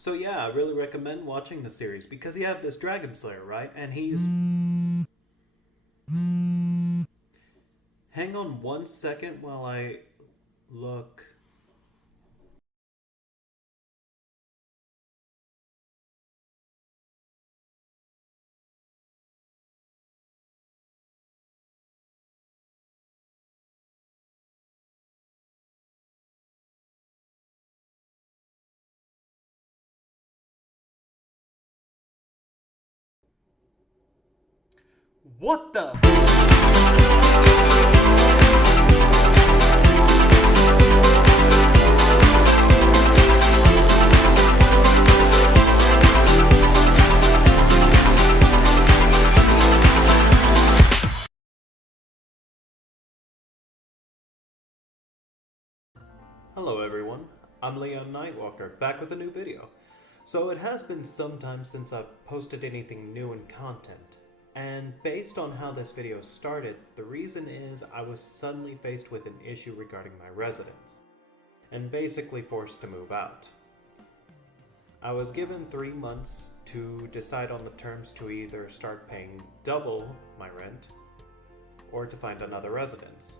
So yeah, I really recommend watching the series because you have this Dragon Slayer, right? And he's... Hang on 1 second while I look. What the? Hello everyone, I'm Leon Nightwalker, back with a new video. So it has been some time since I've posted anything new in content, and based on how this video started, the reason is I was suddenly faced with an issue regarding my residence, and basically forced to move out. I was given 3 months to decide on the terms to either start paying double my rent, or to find another residence.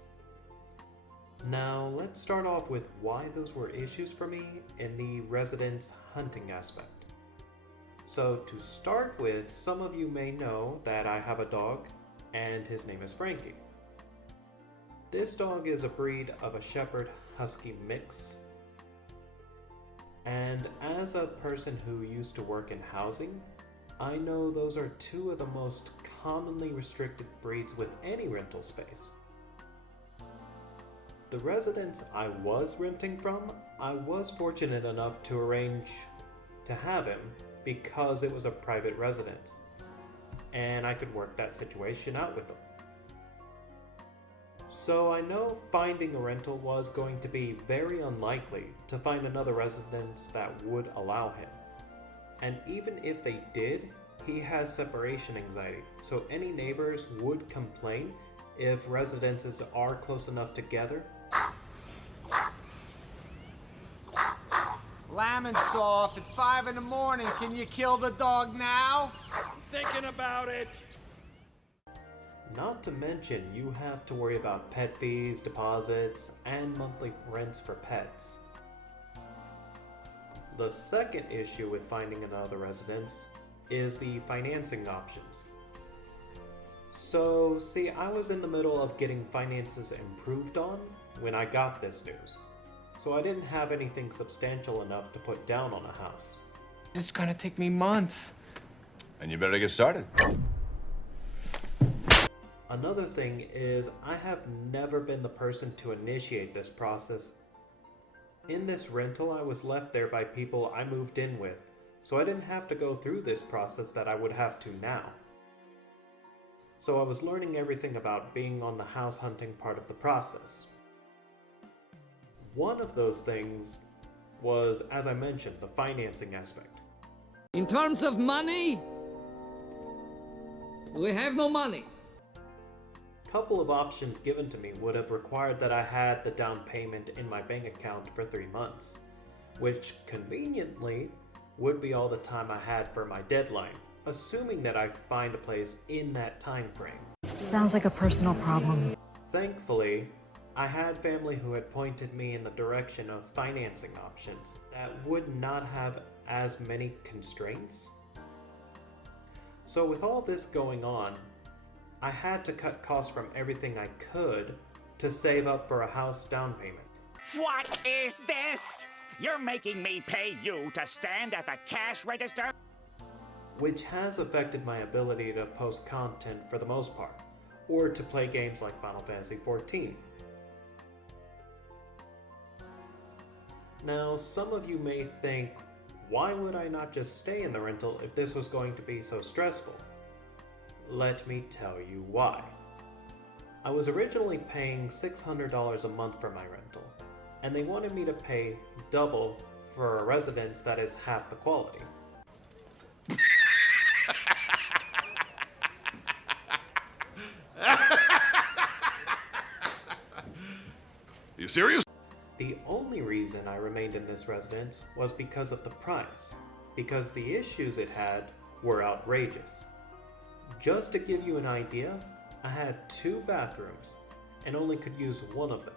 Now, let's start off with why those were issues for me in the residence hunting aspect. So, to start with, some of you may know that I have a dog, and his name is Frankie. This dog is a breed of a Shepherd Husky mix, and as a person who used to work in housing, I know those are two of the most commonly restricted breeds with any rental space. The residence I was renting from, I was fortunate enough to arrange to have him because it was a private residence, and I could work that situation out with him. So I know finding a rental was going to be very unlikely to find another residence that would allow him. And even if they did, he has separation anxiety, so any neighbors would complain if residences are close enough together. Lamb and soft, it's 5 in the morning. Can you kill the dog now? I'm thinking about it. Not to mention, you have to worry about pet fees, deposits, and monthly rents for pets. The second issue with finding another residence is the financing options. So, see, I was in the middle of getting finances improved on when I got this news. So I didn't have anything substantial enough to put down on a house. It's gonna take me months. And you better get started. Another thing is I have never been the person to initiate this process. In this rental, I was left there by people I moved in with, so I didn't have to go through this process that I would have to now. So I was learning everything about being on the house hunting part of the process. One of those things was, as I mentioned, the financing aspect. In terms of money, we have no money. A couple of options given to me would have required that I had the down payment in my bank account for 3 months, which conveniently would be all the time I had for my deadline, assuming that I find a place in that time frame. Sounds like a personal problem. Thankfully, I had family who had pointed me in the direction of financing options that would not have as many constraints. So with all this going on, I had to cut costs from everything I could to save up for a house down payment. What is this? You're making me pay you to stand at the cash register? Which has affected my ability to post content for the most part, or to play games like Final Fantasy XIV. Now, some of you may think, why would I not just stay in the rental if this was going to be so stressful? Let me tell you why. I was originally paying $600 a month for my rental, and they wanted me to pay double for a residence that is half the quality. You serious? The only reason I remained in this residence was because of the price, because the issues it had were outrageous. Just to give you an idea, I had 2 bathrooms and only could use one of them,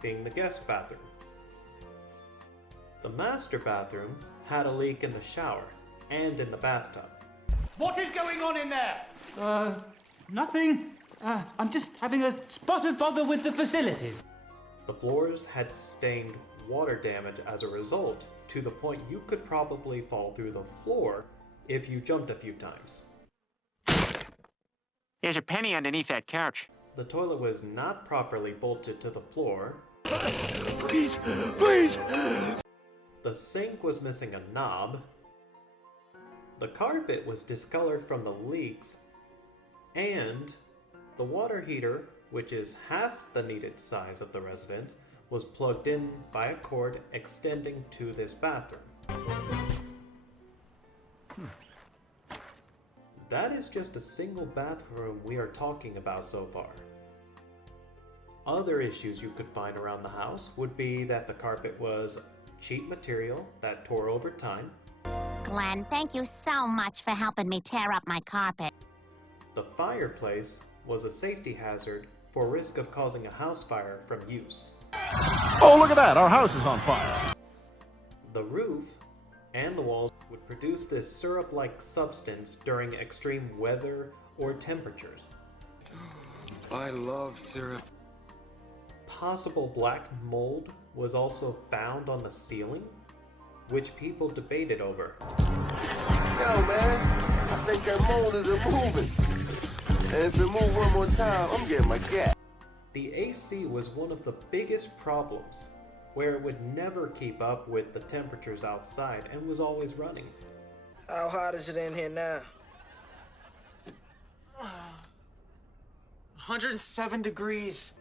being the guest bathroom. The master bathroom had a leak in the shower and in the bathtub. What is going on in there? Nothing. I'm just having a spot of bother with the facilities. The floors had sustained water damage as a result, to the point you could probably fall through the floor if you jumped a few times. There's a penny underneath that couch. The toilet was not properly bolted to the floor. Please, please! The sink was missing a knob. The carpet was discolored from the leaks. And the water heater, which is half the needed size of the residence, was plugged in by a cord extending to this bathroom. That is just a single bathroom we are talking about so far. Other issues you could find around the house would be that the carpet was cheap material that tore over time. Glenn, thank you so much for helping me tear up my carpet. The fireplace was a safety hazard for risk of causing a house fire from use. Oh, look at that! Our house is on fire! The roof and the walls would produce this syrup-like substance during extreme weather or temperatures. I love syrup. Possible black mold was also found on the ceiling, which people debated over. Yo, man, I think that mold is moving. And if it moves one more time, I'm getting my gat. The AC was one of the biggest problems, where it would never keep up with the temperatures outside and was always running. How hot is it in here now? 107 degrees.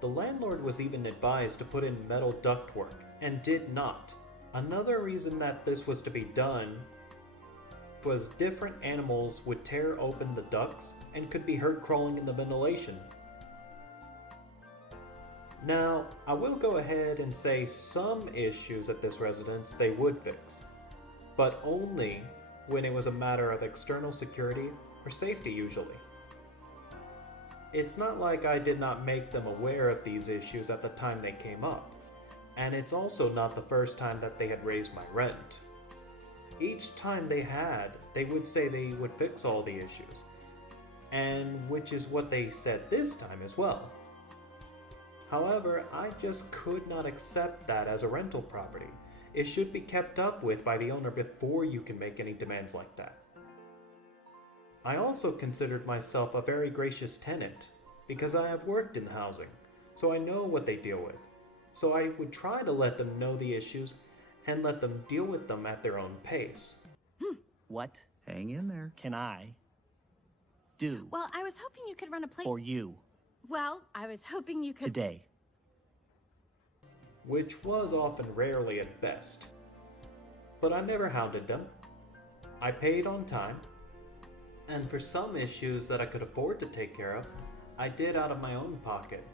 The landlord was even advised to put in metal ductwork, and did not. Another reason that this was to be done was different animals would tear open the ducts and could be heard crawling in the ventilation. Now, I will go ahead and say some issues at this residence they would fix, but only when it was a matter of external security or safety usually. It's not like I did not make them aware of these issues at the time they came up, and it's also not the first time that they had raised my rent. Each time they would say they would fix all the issues, and which is what they said this time as well. However, I just could not accept that as a rental property. It should be kept up with by the owner before you can make any demands like that. I also considered myself a very gracious tenant because I have worked in housing, so I know what they deal with. So I would try to let them know the issues and let them deal with them at their own pace. What Hang in there. can I do Well, I was hoping you could run a play. for you Well, I was hoping you could. today? Which was often rarely at best. But I never hounded them. I paid on time, and for some issues that I could afford to take care of, I did out of my own pocket.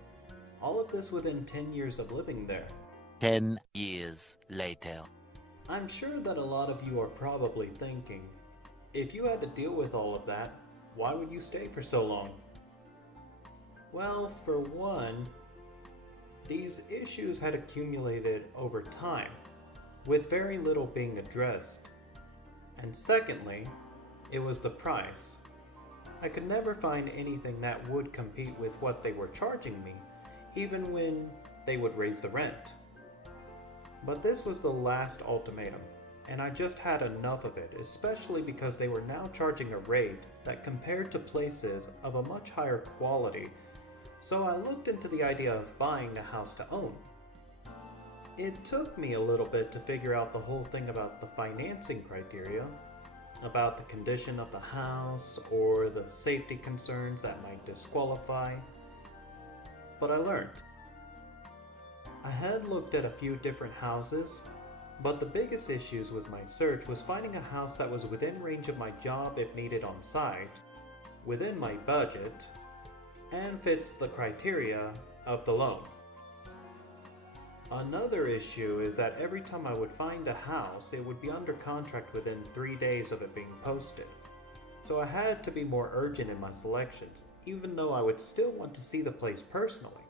All of this within 10 years of living there. 10 years later. I'm sure that a lot of you are probably thinking, if you had to deal with all of that, why would you stay for so long? Well, for one, these issues had accumulated over time, with very little being addressed. And secondly, it was the price. I could never find anything that would compete with what they were charging me, even when they would raise the rent. But this was the last ultimatum, and I just had enough of it, especially because they were now charging a rate that compared to places of a much higher quality. So I looked into the idea of buying a house to own. It took me a little bit to figure out the whole thing about the financing criteria, about the condition of the house, or the safety concerns that might disqualify. But I learned. I had looked at a few different houses, but the biggest issues with my search was finding a house that was within range of my job if needed on site, within my budget, and fits the criteria of the loan. Another issue is that every time I would find a house, it would be under contract within 3 days of it being posted. So I had to be more urgent in my selections, even though I would still want to see the place personally.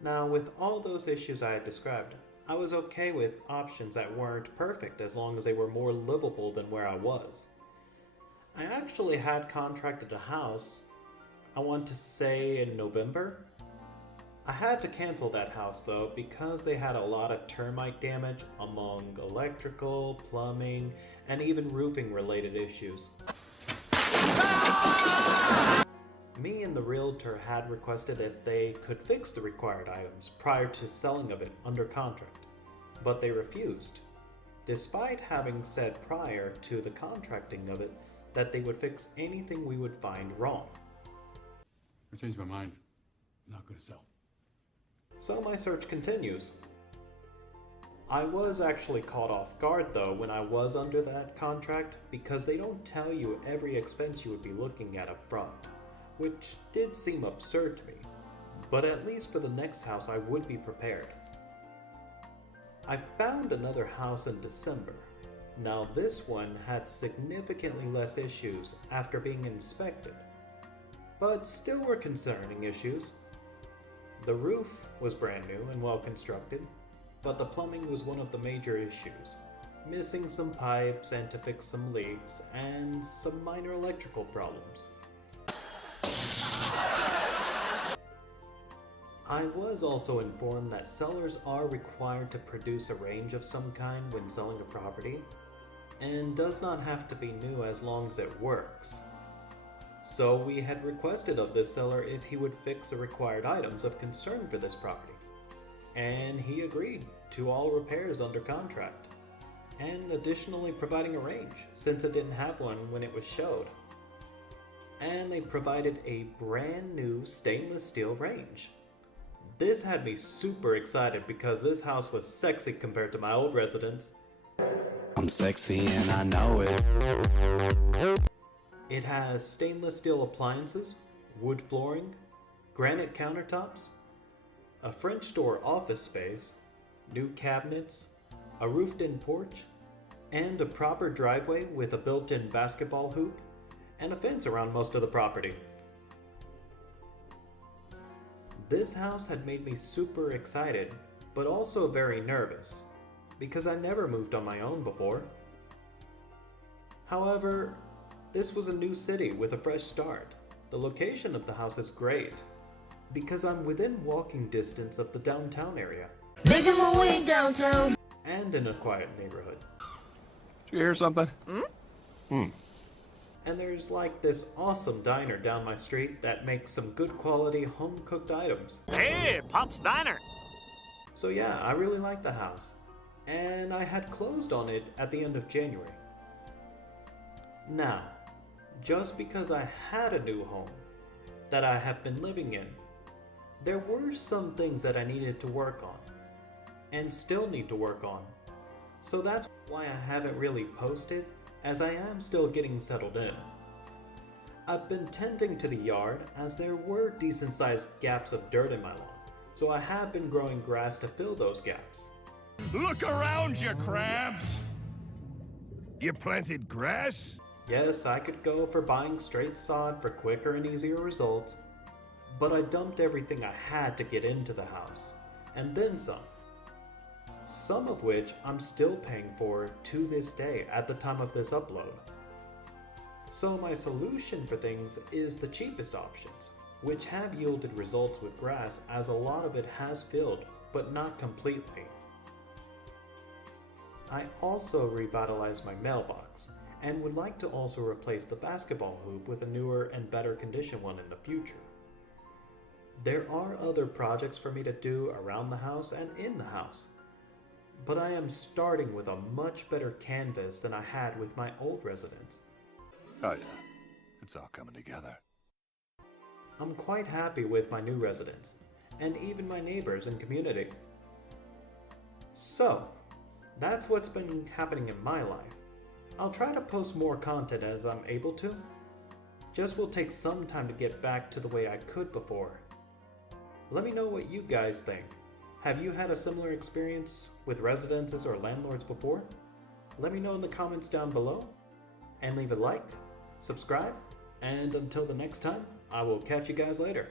Now, with all those issues I had described, I was okay with options that weren't perfect as long as they were more livable than where I was. I actually had contracted a house, I want to say in November. I had to cancel that house though because they had a lot of termite damage among electrical, plumbing, and even roofing related issues. Me and the realtor had requested if they could fix the required items prior to selling of it under contract, but they refused, despite having said prior to the contracting of it that they would fix anything we would find wrong. I changed my mind. I'm not gonna sell. So my search continues. I was actually caught off guard though when I was under that contract because they don't tell you every expense you would be looking at up front, which did seem absurd to me, but at least for the next house I would be prepared. I found another house in December. Now this one had significantly less issues after being inspected, but still were concerning issues. The roof was brand new and well constructed, but the plumbing was one of the major issues, missing some pipes and to fix some leaks and some minor electrical problems. I was also informed that sellers are required to produce a range of some kind when selling a property, and does not have to be new as long as it works. So we had requested of this seller if he would fix the required items of concern for this property, and he agreed to all repairs under contract, and additionally providing a range since it didn't have one when it was showed. And they provided a brand new stainless steel range. This had me super excited because this house was sexy compared to my old residence. I'm sexy and I know it. It has stainless steel appliances, wood flooring, granite countertops, a French door office space, new cabinets, a roofed-in porch, and a proper driveway with a built-in basketball hoop, and a fence around most of the property. This house had made me super excited, but also very nervous, because I never moved on my own before. However, this was a new city with a fresh start. The location of the house is great, because I'm within walking distance of the downtown area. Making my way downtown. And in a quiet neighborhood. Did you hear something? And there's like this awesome diner down my street that makes some good quality home-cooked items. Hey, Pop's Diner! So yeah, I really like the house. And I had closed on it at the end of January. Now, just because I had a new home that I have been living in, there were some things that I needed to work on, and still need to work on. So that's why I haven't really posted, as I am still getting settled in. I've been tending to the yard as there were decent sized gaps of dirt in my lawn, so I have been growing grass to fill those gaps. Look around you, crabs! You planted grass? Yes, I could go for buying straight sod for quicker and easier results, but I dumped everything I had to get into the house, and then some. Some of which I'm still paying for to this day at the time of this upload. So my solution for things is the cheapest options, which have yielded results with grass as a lot of it has filled, but not completely. I also revitalized my mailbox, and would like to also replace the basketball hoop with a newer and better condition one in the future. There are other projects for me to do around the house and in the house, but I am starting with a much better canvas than I had with my old residence. Oh yeah, it's all coming together. I'm quite happy with my new residence, and even my neighbors and community. So, that's what's been happening in my life. I'll try to post more content as I'm able to. Just will take some time to get back to the way I could before. Let me know what you guys think. Have you had a similar experience with residences or landlords before? Let me know in the comments down below, and leave a like, subscribe, and until the next time, I will catch you guys later.